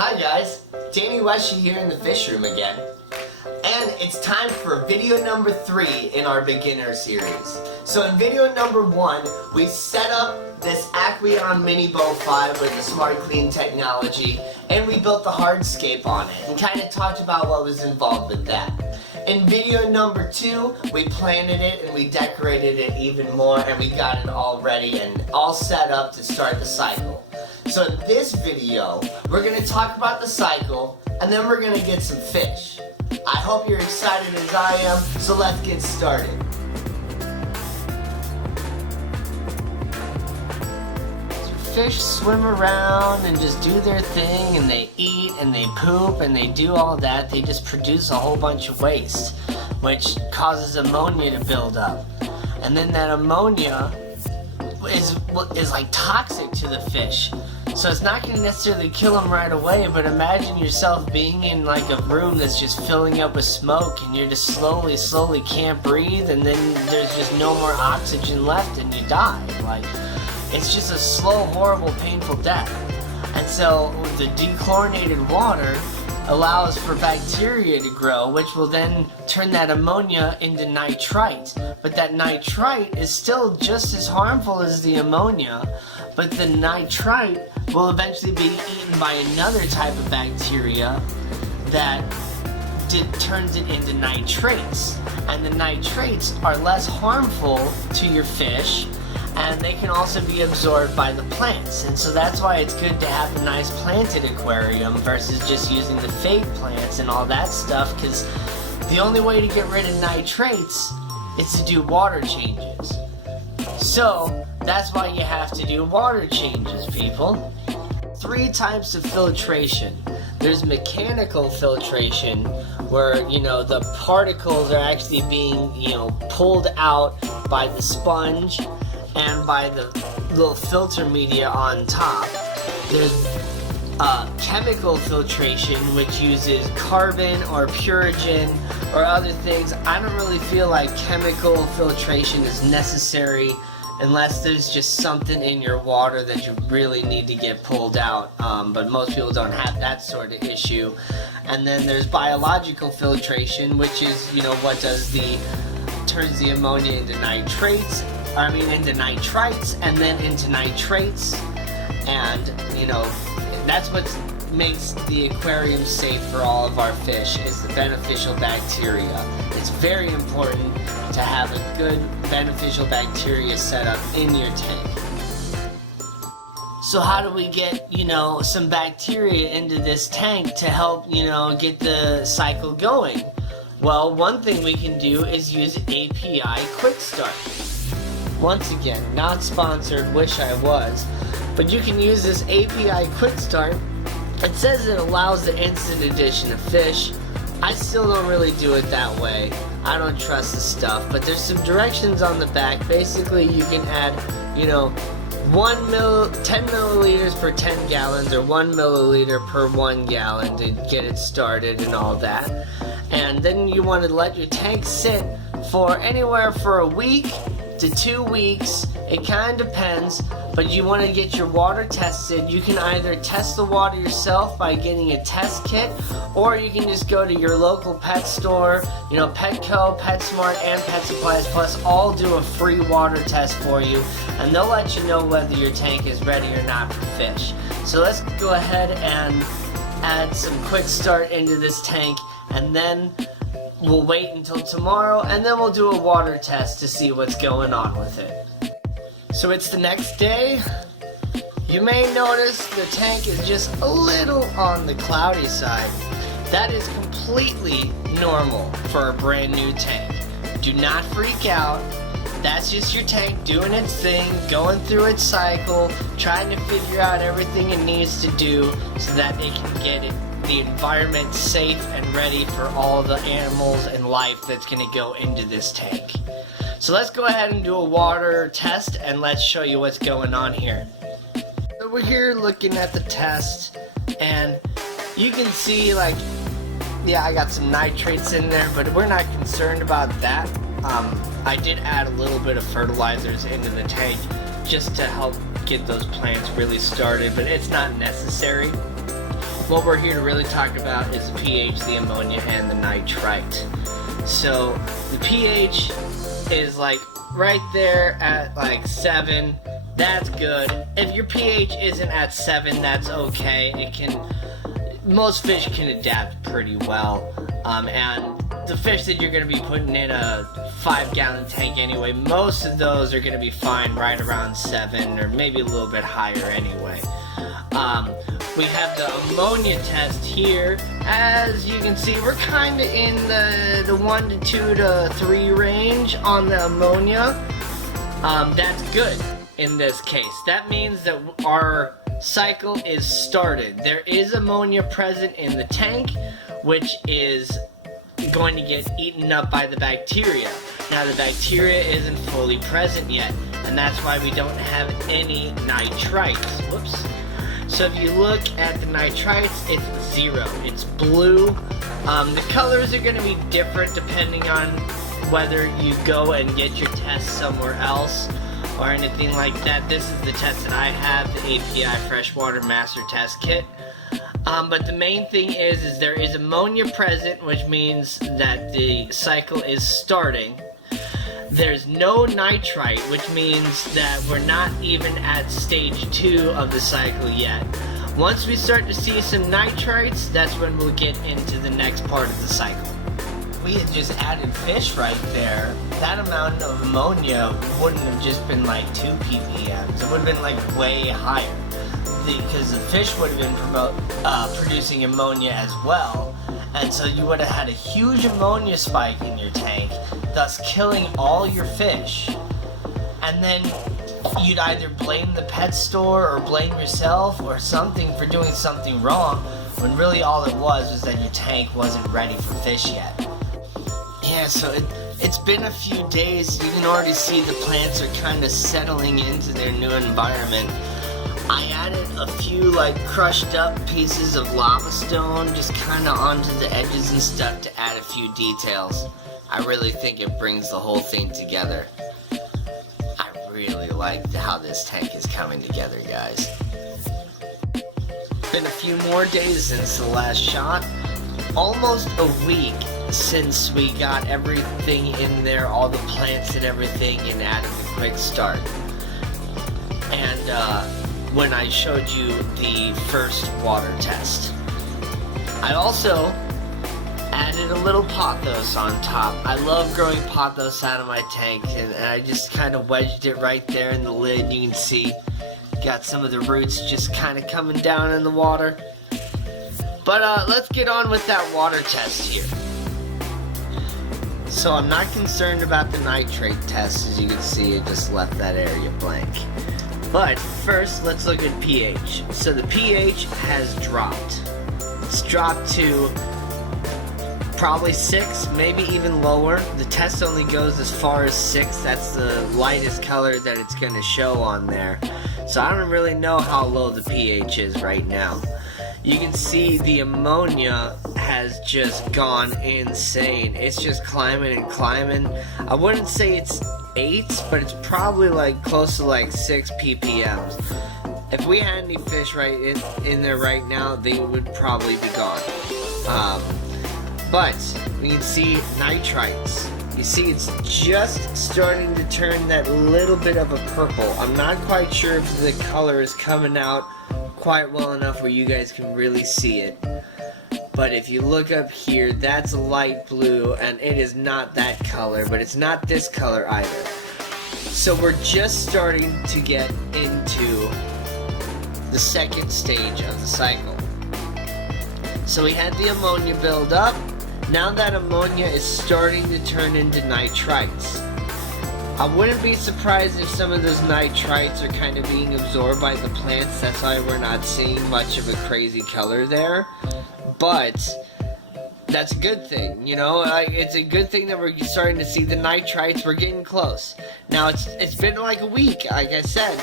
Hi guys, Danny Weshy here in the fish room again. And it's time for video number 3 in our beginner series. So in video number 1, we set up this Aquarium Mini Bow 5 with the Smart Clean technology, and we built the hardscape on it and kind of talked about what was involved with that. In video number 2, we planted it and we decorated it even more, and we got it all ready and all set up to start the cycle. So in this video, we're going to talk about the cycle, and then we're going to get some fish. I hope you're excited as I am, so let's get started. Fish swim around and just do their thing, and they eat and they poop and they do all that. They just produce a whole bunch of waste, which causes ammonia to build up. And then that ammonia is like toxic to the fish. So it's not going to necessarily kill them right away, but imagine yourself being in like a room that's just filling up with smoke, and you're just slowly can't breathe, and then there's just no more oxygen left and you die. Like, it's just a slow, horrible, painful death. And so the dechlorinated water allows for bacteria to grow, which will then turn that ammonia into nitrite. But that nitrite is still just as harmful as the ammonia, but the nitrite will eventually be eaten by another type of bacteria that turns it into nitrates. And the nitrates are less harmful to your fish, and they can also be absorbed by the plants. And so that's why it's good to have a nice planted aquarium versus just using the fake plants and all that stuff, because the only way to get rid of nitrates is to do water changes. So that's why you have to do water changes, people. 3 types of filtration. There's mechanical filtration, where, the particles are actually being, pulled out by the sponge and by the little filter media on top. There's chemical filtration, which uses carbon or purigen or other things. I don't really feel like chemical filtration is necessary unless there's just something in your water that you really need to get pulled out, but most people don't have that sort of issue. And then there's biological filtration, which is, what turns the ammonia into nitrites, and then into nitrates, and, that's what makes the aquarium safe for all of our fish, is the beneficial bacteria. It's very important to have a good beneficial bacteria set up in your tank. So how do we get, some bacteria into this tank to help, get the cycle going? Well, one thing we can do is use API Quick Start. Once again, not sponsored, wish I was, but you can use this API Quick Start. It says it allows the instant addition of fish. I still don't really do it that way. I don't trust the stuff, but there's some directions on the back. Basically, you can add, 10 milliliters per 10 gallons, or 1 milliliter per 1 gallon to get it started and all that. And then you want to let your tank sit for anywhere for a week to 2 weeks. It kind of depends, but you want to get your water tested. You can either test the water yourself by getting a test kit, or you can just go to your local pet store, Petco, PetSmart, and Pet Supplies Plus all do a free water test for you, and they'll let you know whether your tank is ready or not for fish. So let's go ahead and add some Quick Start into this tank, and then we'll wait until tomorrow, and then we'll do a water test to see what's going on with it. So it's the next day. You may notice the tank is just a little on the cloudy side. That is completely normal for a brand new tank. Do not freak out. That's just your tank doing its thing, going through its cycle, trying to figure out everything it needs to do so that it can get the environment safe and ready for all the animals and life that's going to go into this tank. So let's go ahead and do a water test, and let's show you what's going on here. So we're here looking at the test, and you can see, I got some nitrates in there, but we're not concerned about that. I did add a little bit of fertilizers into the tank just to help get those plants really started, but it's not necessary. what we're here to really talk about is the pH, the ammonia, and the nitrite. So the pH is like right there at like 7. That's good. If your pH isn't at 7, that's okay. Most fish can adapt pretty well. And the fish that you're going to be putting in a 5-gallon tank anyway, most of those are going to be fine right around 7 or maybe a little bit higher anyway. We have the ammonia test here. As you can see, we're kind of in the 1 to 2 to 3 range on the ammonia. That's good in this case. That means that our cycle is started. There is ammonia present in the tank, which is going to get eaten up by the bacteria. Now the bacteria isn't fully present yet, and that's why we don't have any nitrites. Whoops. So if you look at the nitrites, it's 0. It's blue. The colors are going to be different depending on whether you go and get your test somewhere else or anything like that. This is the test that I have, the API Freshwater Master Test Kit. But the main thing is there is ammonia present, which means that the cycle is starting. There's no nitrite, which means that we're not even at stage 2 of the cycle yet. Once we start to see some nitrites, that's when we'll get into the next part of the cycle. We had just added fish right there. That amount of ammonia wouldn't have just been like 2 ppm. It would have been like way higher, because the fish would have been producing ammonia as well, and so you would have had a huge ammonia spike in your tank, thus killing all your fish. And then you'd either blame the pet store or blame yourself or something for doing something wrong, when really all it was that your tank wasn't ready for fish yet. Yeah, so it's been a few days. You can already see the plants are kind of settling into their new environment. I added a few like crushed up pieces of lava stone just kind of onto the edges and stuff to add a few details. I really think it brings the whole thing together. I really like how this tank is coming together, guys. Been a few more days since the last shot. Almost a week since we got everything in there, all the plants and everything, and added the quick start. And when I showed you the first water test, I also added a little pothos on top. I love growing pothos out of my tank, and I just kind of wedged it right there in the lid. You can see got some of the roots just kind of coming down in the water. But let's get on with that water test here. So I'm not concerned about the nitrate test. As you can see, it just left that area blank. But first, let's look at pH. So the pH has dropped. It's dropped to probably 6, maybe even lower. The test only goes as far as 6. That's the lightest color that it's going to show on there. So I don't really know how low the pH is right now. You can see the ammonia has just gone insane. It's just climbing and climbing. I wouldn't say it's 8, but it's probably like close to like 6 ppms. If we had any fish right in there right now, they would probably be gone. But we can see nitrites. You see it's just starting to turn that little bit of a purple. I'm not quite sure if the color is coming out quite well enough where you guys can really see it. But if you look up here, that's light blue, and it is not that color, but it's not this color either. So we're just starting to get into the second stage of the cycle. So we had the ammonia build up. Now that ammonia is starting to turn into nitrites. I wouldn't be surprised if some of those nitrites are kind of being absorbed by the plants. That's why we're not seeing much of a crazy color there. But that's a good thing, you know. It's a good thing that we're starting to see the nitrites. We're getting close. Now it's been like a week, like I said,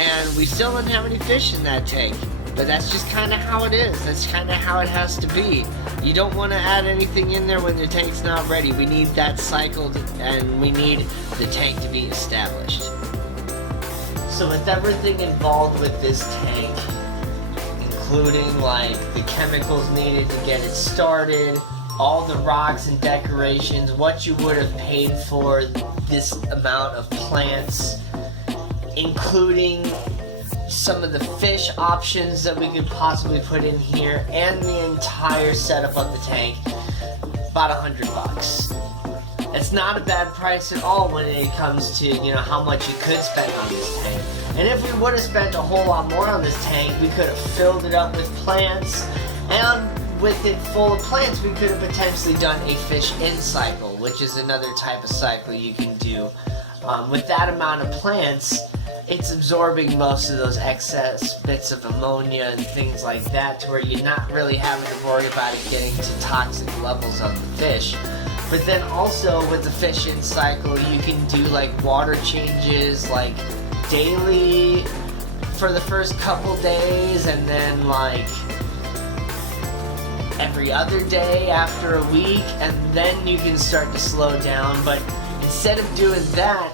and we still don't have any fish in that tank. But that's just kind of how it is. That's kind of how it has to be. You don't want to add anything in there when your tank's not ready. We need that cycled, and we need the tank to be established. So with everything involved with this tank, including like the chemicals needed to get it started, all the rocks and decorations, what you would have paid for this amount of plants, including some of the fish options that we could possibly put in here, and the entire setup of the tank. About $100. It's not a bad price at all when it comes to, you know, how much you could spend on this tank. And if we would have spent a whole lot more on this tank, we could have filled it up with plants, and with it full of plants, we could have potentially done a fish in cycle, which is another type of cycle you can do. With that amount of plants, it's absorbing most of those excess bits of ammonia and things like that, to where you're not really having to worry about it getting to toxic levels of the fish. But then also with the fish in cycle, you can do like water changes like daily for the first couple days, and then like every other day after a week, and then you can start to slow down. But instead of doing that,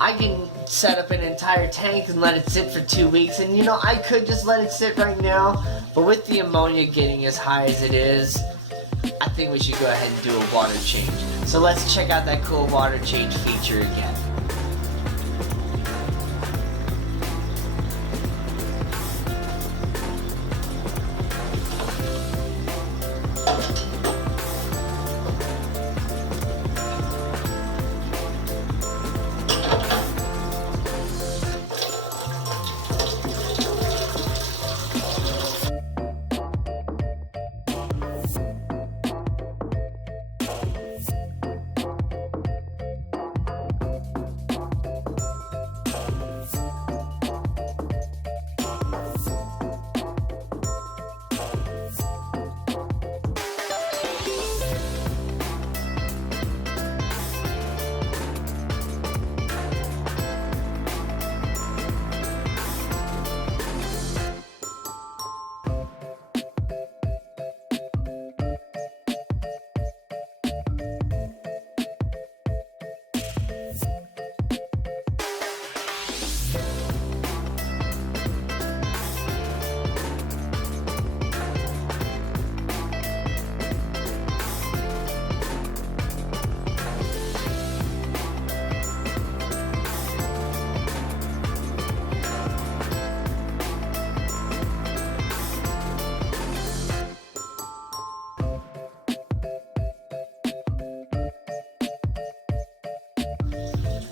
I can set up an entire tank and let it sit for 2 weeks. And you know, I could just let it sit right now, but with the ammonia getting as high as it is, I think we should go ahead and do a water change. So let's check out that cool water change feature again.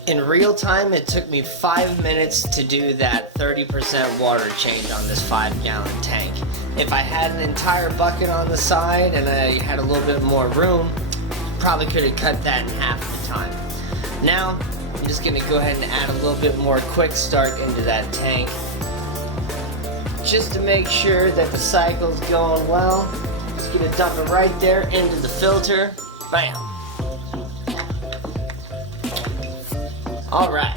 In real time, it took me 5 minutes to do that 30% water change on this 5-gallon tank. If I had an entire bucket on the side and I had a little bit more room, probably could have cut that in half the time. Now, I'm just going to go ahead and add a little bit more quick start into that tank, just to make sure that the cycle's going well. Just going to dump it right there into the filter. Bam! Alright,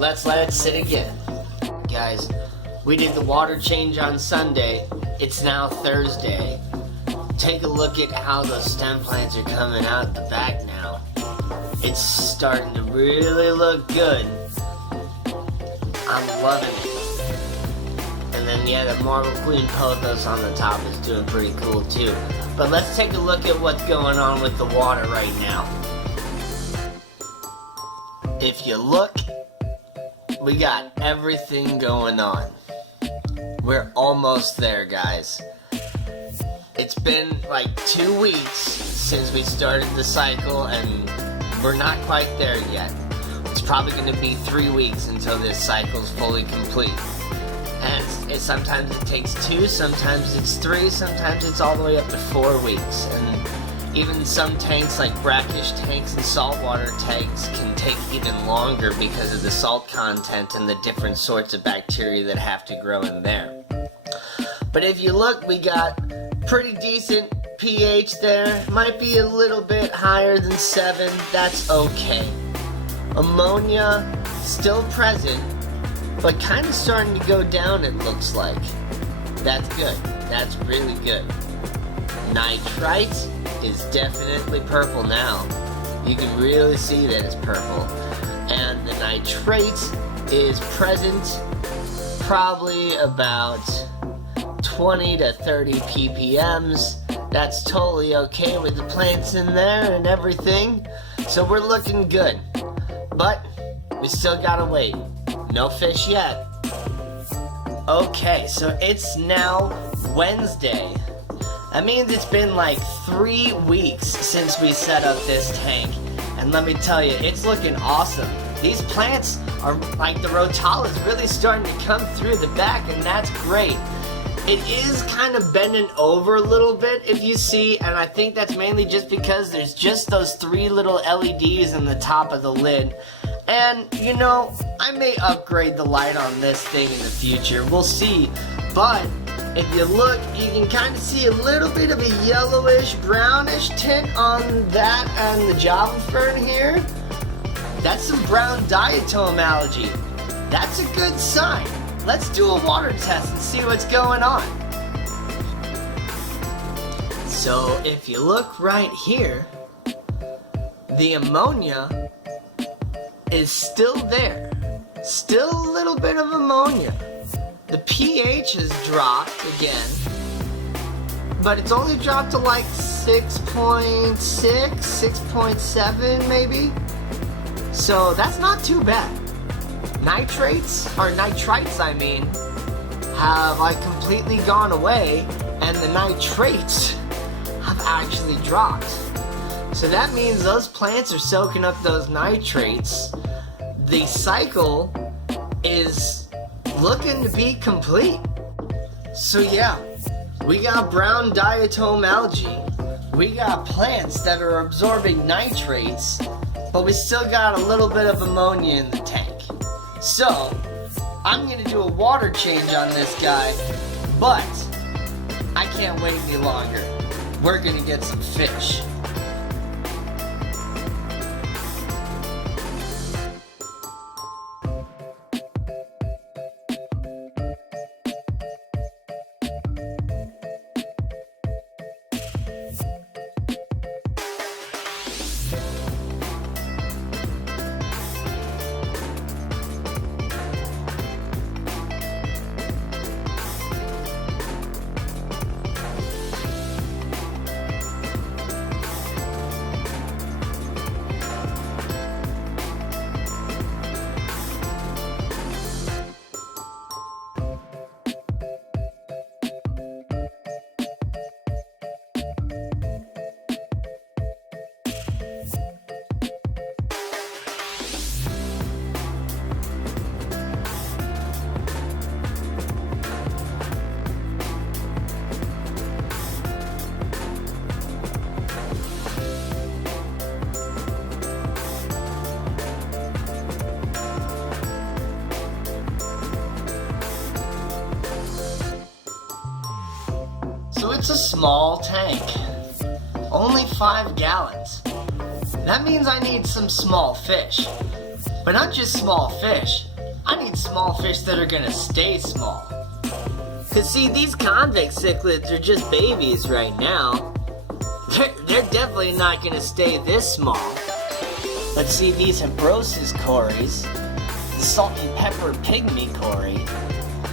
let's let it sit again. Guys, we did the water change on Sunday. It's now Thursday. Take a look at how those stem plants are coming out the back now. It's starting to really look good. I'm loving it. And then yeah, the Marble Queen pothos on the top is doing pretty cool too. But let's take a look at what's going on with the water right now. If you look, we got everything going on. We're almost there, guys. It's been like 2 weeks since we started the cycle, and we're not quite there yet. It's probably going to be 3 weeks until this cycle's fully complete. And sometimes it takes 2, sometimes it's 3, sometimes it's all the way up to 4 weeks. And even some tanks, like brackish tanks and saltwater tanks, can take even longer because of the salt content and the different sorts of bacteria that have to grow in there. But if you look, we got pretty decent pH there. Might be a little bit higher than 7. That's okay. Ammonia still present, but kind of starting to go down, it looks like. That's good. That's really good. Nitrite is definitely purple now. You can really see that it's purple. And the nitrate is present probably about 20 to 30 ppms. That's totally okay with the plants in there and everything. So we're looking good. But we still gotta wait. No fish yet. Okay, so it's now Wednesday. That means it's been like 3 weeks since we set up this tank. And let me tell you, it's looking awesome. These plants are like, the rotala is really starting to come through the back, and that's great. It is kind of bending over a little bit, if you see, and I think that's mainly just because there's just those 3 little LEDs in the top of the lid. And, you know, I may upgrade the light on this thing in the future. We'll see. But if you look, you can kind of see a little bit of a yellowish, brownish tint on that and the Java fern here. That's some brown diatom algae. That's a good sign. Let's do a water test and see what's going on. So if you look right here, the ammonia is still there. Still a little bit of ammonia. The pH has dropped again, but it's only dropped to like 6.6, 6.7 maybe. So that's not too bad. Nitrites, or nitrites I mean, have like completely gone away, and the nitrates have actually dropped. So that means those plants are soaking up those nitrates. The cycle is looking to be complete. So yeah, we got brown diatom algae. We got plants that are absorbing nitrates, but we still got a little bit of ammonia in the tank. So, I'm gonna do a water change on this guy, but I can't wait any longer. We're gonna get some fish. So it's a small tank, only 5 gallons. That means I need some small fish, but not just small fish. I need small fish that are gonna stay small. Cause see, these convict cichlids are just babies right now. They're definitely not gonna stay this small. Let's see, these Ambrosis cories, the salt and pepper pygmy cory,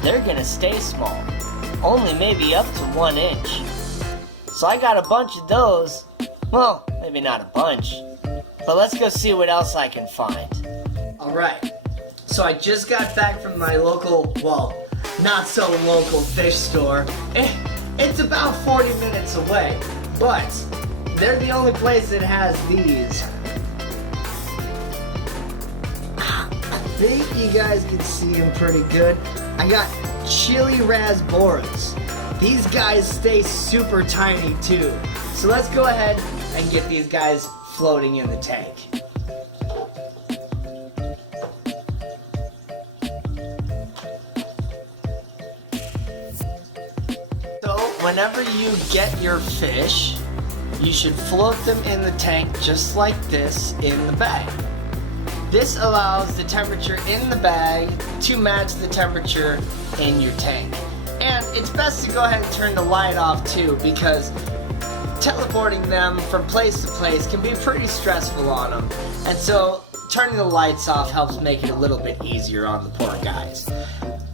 they're gonna stay small. Only maybe up to 1 inch. So I got a bunch of those. Well, maybe not a bunch, but let's go see what else I can find. Alright, so I just got back from my local, well, not so local fish store. It's about 40 minutes away, but they're the only place that has these. I think you guys can see them pretty good. I got chili rasboras. These guys stay super tiny too. So let's go ahead and get these guys floating in the tank. So whenever you get your fish, you should float them in the tank just like this in the bag. This allows the temperature in the bag to match the temperature in your tank. And it's best to go ahead and turn the light off too, because teleporting them from place to place can be pretty stressful on them. And so turning the lights off helps make it a little bit easier on the poor guys.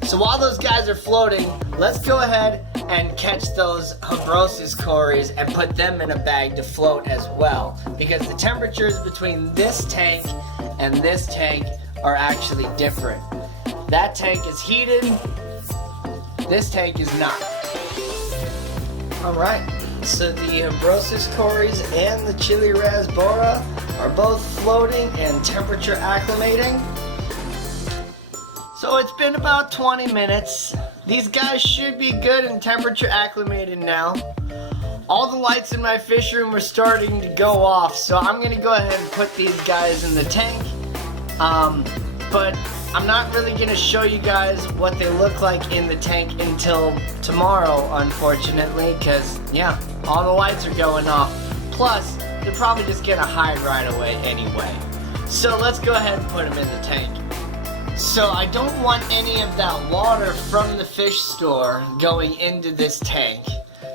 So while those guys are floating, let's go ahead and catch those Habrosis cories and put them in a bag to float as well, because the temperatures between this tank and this tank are actually different. That tank is heated, this tank is not. Alright, so the Habrosis cories and the Chili Rasbora are both floating and temperature acclimating. So it's been about 20 minutes. These guys should be good and temperature acclimated now. All the lights in my fish room are starting to go off, so I'm gonna go ahead and put these guys in the tank. But I'm not really gonna show you guys what they look like in the tank until tomorrow, unfortunately, because yeah, all the lights are going off. Plus, they're probably just gonna hide right away anyway. So let's go ahead and put them in the tank. So I don't want any of that water from the fish store going into this tank.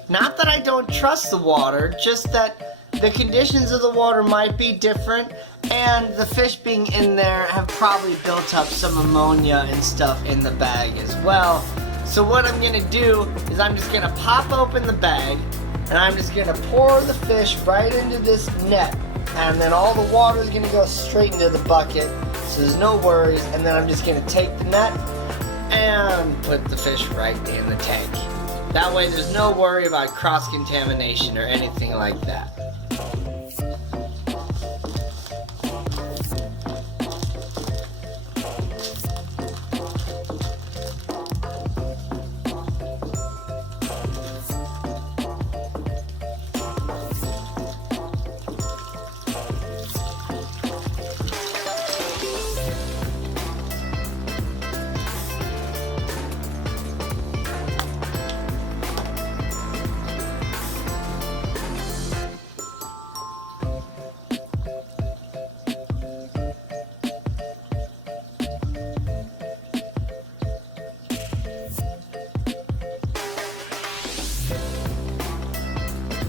Not that I don't trust the water, just that the conditions of the water might be different, and the fish being in there have probably built up some ammonia and stuff in the bag as well. So what I'm gonna do is I'm just gonna pop open the bag, and I'm just gonna pour the fish right into this net, and then all the water is gonna go straight into the bucket, so there's no worries. And then I'm just gonna take the net and put the fish right in the tank. That way there's no worry about cross-contamination or anything like that.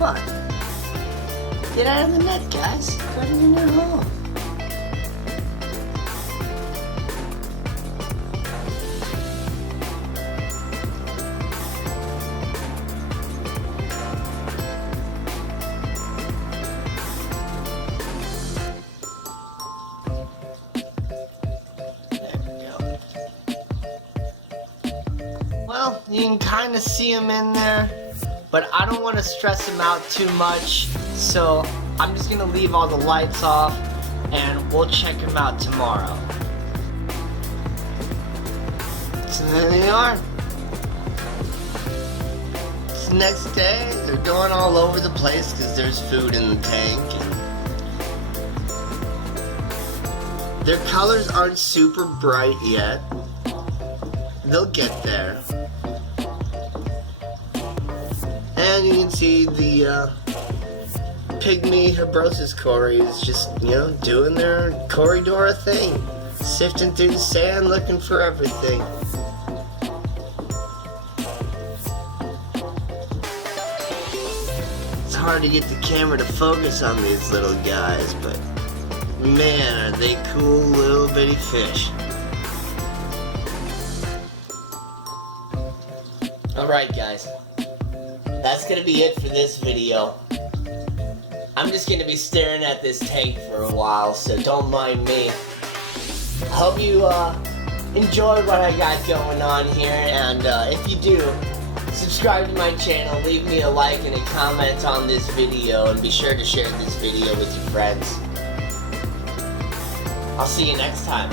Come on. Get out of the net, guys. Put it in your hole. There we go. Well, you can kind of see them in there, but I don't want to stress them out too much, so I'm just going to leave all the lights off and we'll check them out tomorrow. So there they are. It's the next day. They're going all over the place because there's food in the tank. And their colors aren't super bright yet. They'll get there. And you can see the pygmy Habrosis cories just, doing their Corydoras thing. Sifting through the sand looking for everything. It's hard to get the camera to focus on these little guys, but man, are they cool little bitty fish. Alright guys. That's gonna be it for this video. I'm just gonna be staring at this tank for a while, so don't mind me. I hope you enjoy what I got going on here, and if you do, subscribe to my channel, leave me a like and a comment on this video, and be sure to share this video with your friends. I'll see you next time.